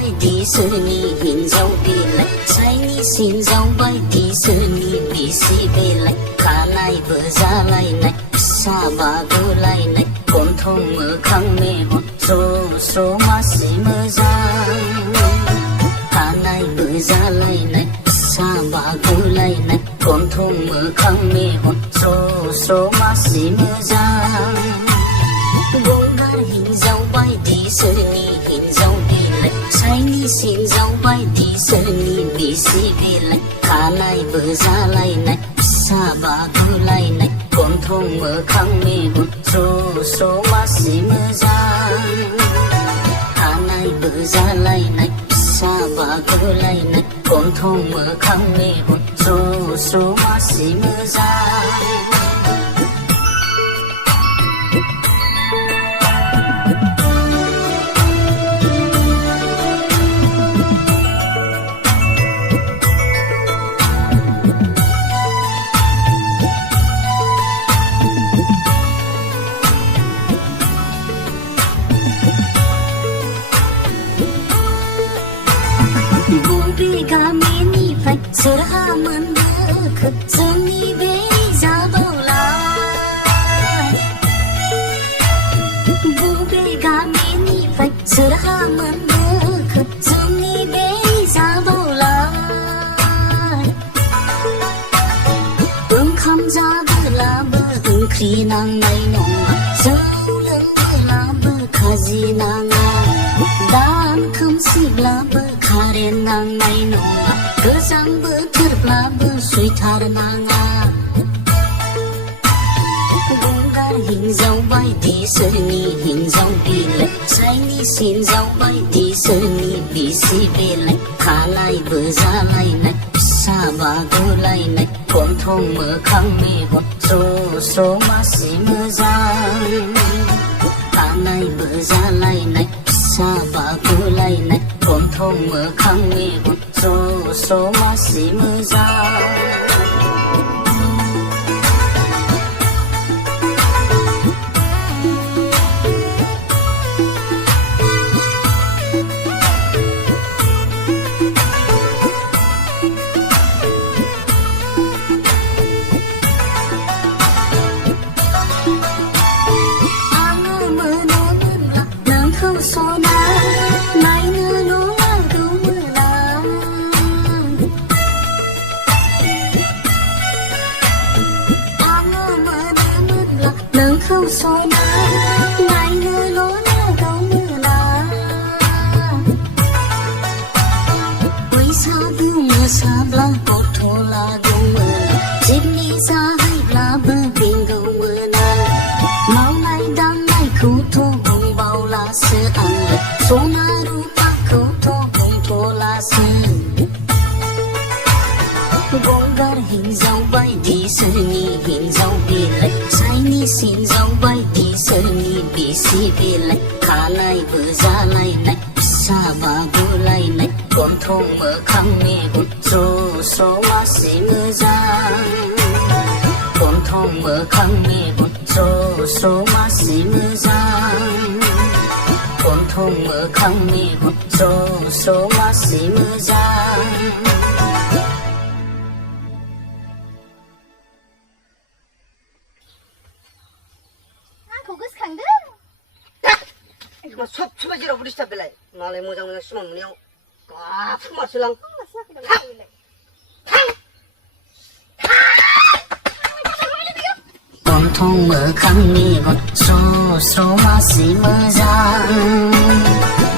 बायदि सोरनि हिन्जाव बेलाय चाइनिस हिन्जाव बायदि सोरनि बिसि बेलाय खानायबो जालायनाय फिसा बागुलायनाय गन्थं मोखां मेगन स्र' स्र' मासि मोजां खानायबो जालायनाय फिसा बागुलायनाय गन्थं मोखां मेगन स्र' स्र' मासि मोजां गंगार हिन्जाव बायदि सोरनि हिन्जाव बेलाय चाइनिस हिन्जाव बायदि सोरनि बिसि बेलाय खानायबो जालायनाय फिसा बागुलायनाय गन्थं मोखां मेगन स्र' स्र' मासि मोजां खानायबो जालायनाय फिसा बागुलायनाय गन्थं मोखां मेगन स्र' स्र' मासि मोजां गामिनिफ्राय सोरहा मोनबोखो जोंनि बे जाबावलाय बबे गामिनिफ्राय सोरहा मोनबोखो जोंनि बे जाबावलाय ओंखाम जाबोलाबो ओंख्रि नांनाय नङा जौ लोंबोलाबो खाजि नाङा दान खोमसिब्लाबो कारेन्ट नांनाय नङा गोजां बोथोरब्लाबो सुइटार नाङा गंगार हिन्जाव बायदि सोरनि हिन्जाव बेलाय चाइनिस हिन्जाव बायदि सोरनि बिसि बेलाय खानायबो जालायनाय फिसा बागुलायनाय गन्थं मोखां मेगन स्र' स्र' मासि मोजां खानायबो जालायनाय फिसा बागुलायनाय गन्थं मोखां मेगन स्र' स्र' मासि मोजां नोंखौ सना नायनोल' नांगौमोना बैसागु मोसाब्ला गथ' लागौमोना जिबनि जाहैब्लाबो बेंगौमोना मावनाय दांनायखौथ' बुंबावलासो आंलाय सना रुपाखौथ' बुंथ'लासो गंगार हिन्जाव बायदि सोरनि हिन्जाव बेलाय चाइनिस हिन्जाव बायदि सोरनि बिसि बेलाय खानायबो जालायनाय फिसा बागुलायनाय गन्थं मोखां मेगन स्र' स्र' मासि मोजां गन्थं मोखां मेगन स्र' स्र' मासि मोजां गन्थं मोखां मेगन स्र' स्र' मासि मोजां सब समायजेराव बुलिस्टार बेलाय मालाय मोजां मोजां सिमान नुनायाव गाफ्र मारसोलां गन्थं मोखां मेगन स्र' स्र' मासि मोजां